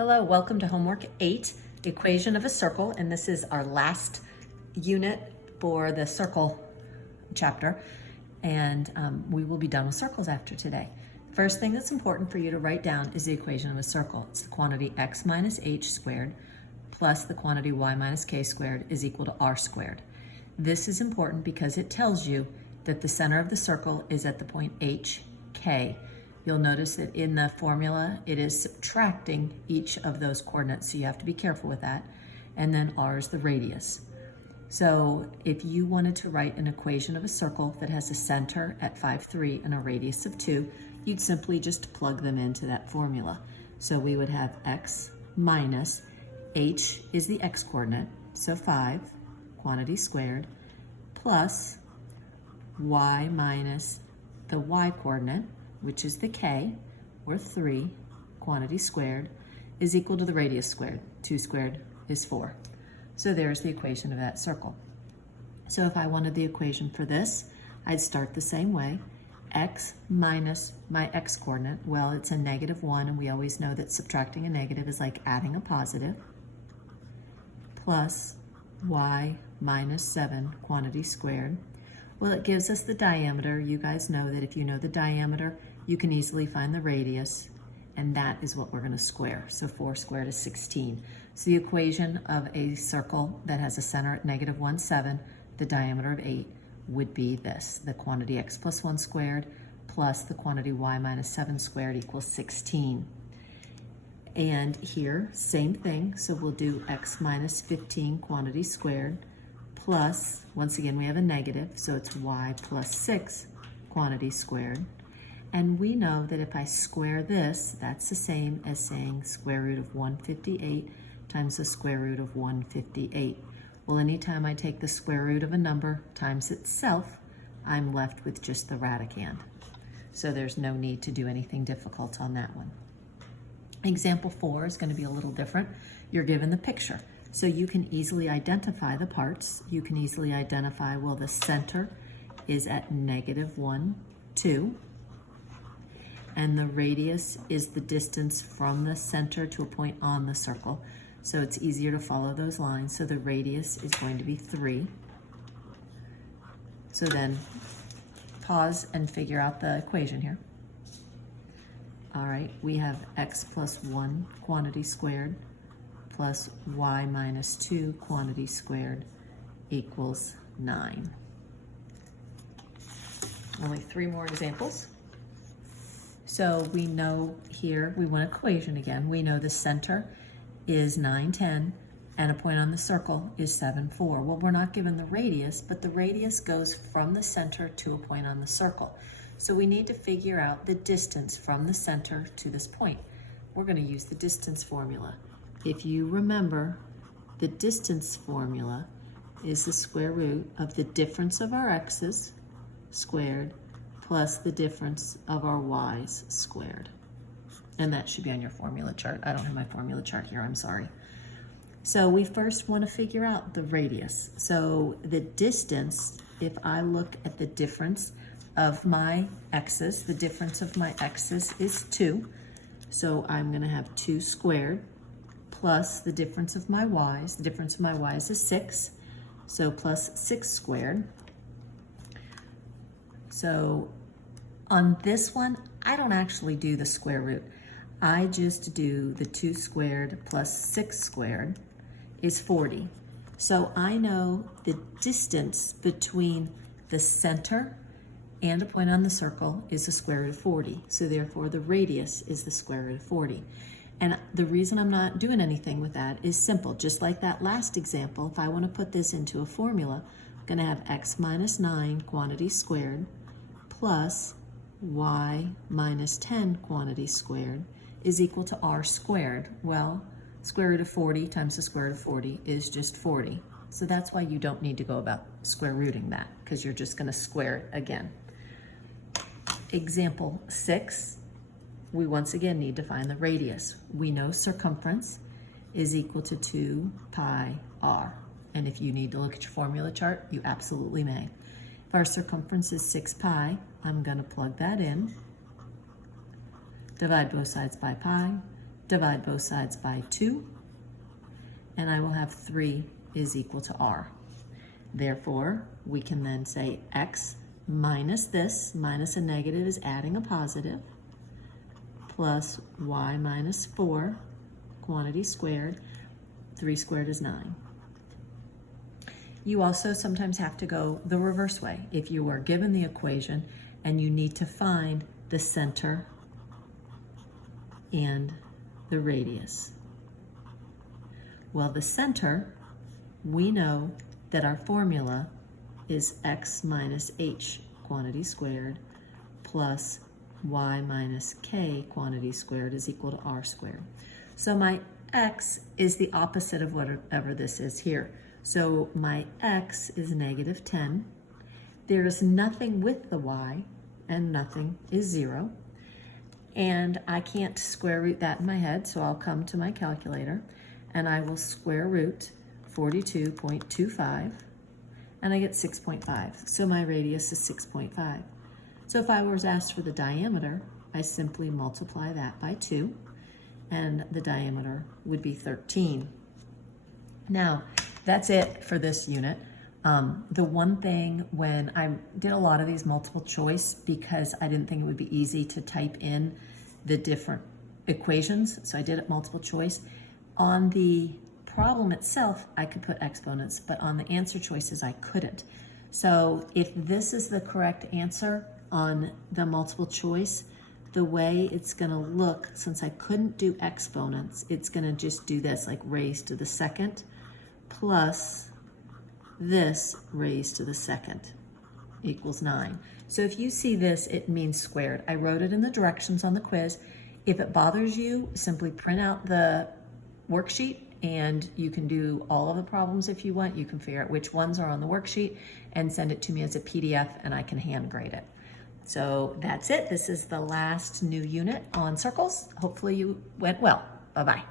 Hello, welcome to homework 8, equation of a circle, and this is our last unit for the circle chapter, and we will be done with circles after today. First thing that's important for you to write down is the equation of a circle. It's the quantity x minus h squared plus the quantity y minus k squared is equal to r squared. This is important because it tells you that the center of the circle is at the point h, k. You'll notice that in the formula, it is subtracting each of those coordinates, so you have to be careful with that. And then r is the radius. So if you wanted to write an equation of a circle that has a center at 5, 3 and a radius of 2, you'd simply just plug them into that formula. So we would have x minus h is the x coordinate, so 5, quantity squared, plus y minus the y coordinate, which is the k, or 3, quantity squared, is equal to the radius squared. 2 squared is 4. So there's the equation of that circle. So if I wanted the equation for this, I'd start the same way. X minus my x coordinate, well, it's a -1, and we always know that subtracting a negative is like adding a positive, plus y minus 7, quantity squared. Well, it gives us the diameter. You guys know that if you know the diameter, you can easily find the radius, and that is what we're going to square. So 4 squared is 16. So the equation of a circle that has a center at -1, 7, the diameter of 8, would be this. The quantity x plus 1 squared plus the quantity y minus 7 squared equals 16. And here, same thing. So we'll do x minus 15, quantity squared, plus, once again, we have a negative, so it's y plus 6, quantity squared. And we know that if I square this, that's the same as saying square root of 158 times the square root of 158. Well, anytime I take the square root of a number times itself, I'm left with just the radicand. So there's no need to do anything difficult on that one. Example 4 is going to be a little different. You're given the picture. So you can easily identify the parts. You can easily identify, well, the center is at -1, 2. And the radius is the distance from the center to a point on the circle. So it's easier to follow those lines. So the radius is going to be 3. So then pause and figure out the equation here. All right, we have x plus 1, quantity squared, plus y minus 2, quantity squared, equals 9. Only 3 more examples. So we know here, we want equation again. We know the center is 9, 10, and a point on the circle is 7, 4. Well, we're not given the radius, but the radius goes from the center to a point on the circle. So we need to figure out the distance from the center to this point. We're going to use the distance formula. If you remember, the distance formula is the square root of the difference of our x's squared plus the difference of our y's squared. And that should be on your formula chart. I don't have my formula chart here, I'm sorry. So we first want to figure out the radius. So the distance, if I look at the difference of my x's, the difference of my x's is 2. So I'm going to have 2 squared plus the difference of my y's. The difference of my y's is 6. So plus 6 squared. So on this one, I don't actually do the square root. I just do the 2 squared plus 6 squared is 40. So I know the distance between the center and a point on the circle is the square root of 40. So therefore the radius is the square root of 40. And the reason I'm not doing anything with that is simple. Just like that last example, if I want to put this into a formula, I'm going to have x minus 9, quantity squared, plus y minus 10, quantity squared, is equal to r squared. Well, square root of 40 times the square root of 40 is just 40. So that's why you don't need to go about square rooting that, because you're just going to square it again. Example 6, we once again need to find the radius. We know circumference is equal to 2 pi r. And if you need to look at your formula chart, you absolutely may. If our circumference is 6 pi, I'm going to plug that in. Divide both sides by pi. divide both sides by 2, and I will have 3 is equal to r. Therefore, we can then say x minus this, minus a negative is adding a positive, plus y minus 4, quantity squared, 3 squared is 9. You also sometimes have to go the reverse way. If you are given the equation and you need to find the center and the radius. Well, the center, we know that our formula is x minus h, quantity squared, plus y minus k, quantity squared, is equal to r squared. So my x is the opposite of whatever this is here. So my x is negative 10. There is nothing with the y, and nothing is 0. And I can't square root that in my head, so I'll come to my calculator, and I will square root 42.25, and I get 6.5. So my radius is 6.5. So if I was asked for the diameter, I simply multiply that by 2, and the diameter would be 13. Now, that's it for this unit. The one thing when I did a lot of these multiple choice, because I didn't think it would be easy to type in the different equations, so I did it multiple choice. On the problem itself, I could put exponents, but on the answer choices, I couldn't. So if this is the correct answer on the multiple choice, the way it's gonna look, since I couldn't do exponents, it's gonna just do this, like raised to the second, plus this raised to the second equals 9. So if you see this, it means squared. I wrote it in the directions on the quiz. If it bothers you, simply print out the worksheet and you can do all of the problems if you want. You can figure out which ones are on the worksheet and send it to me as a PDF and I can hand grade it. So that's it. This is the last new unit on circles. Hopefully you went well. Bye-bye.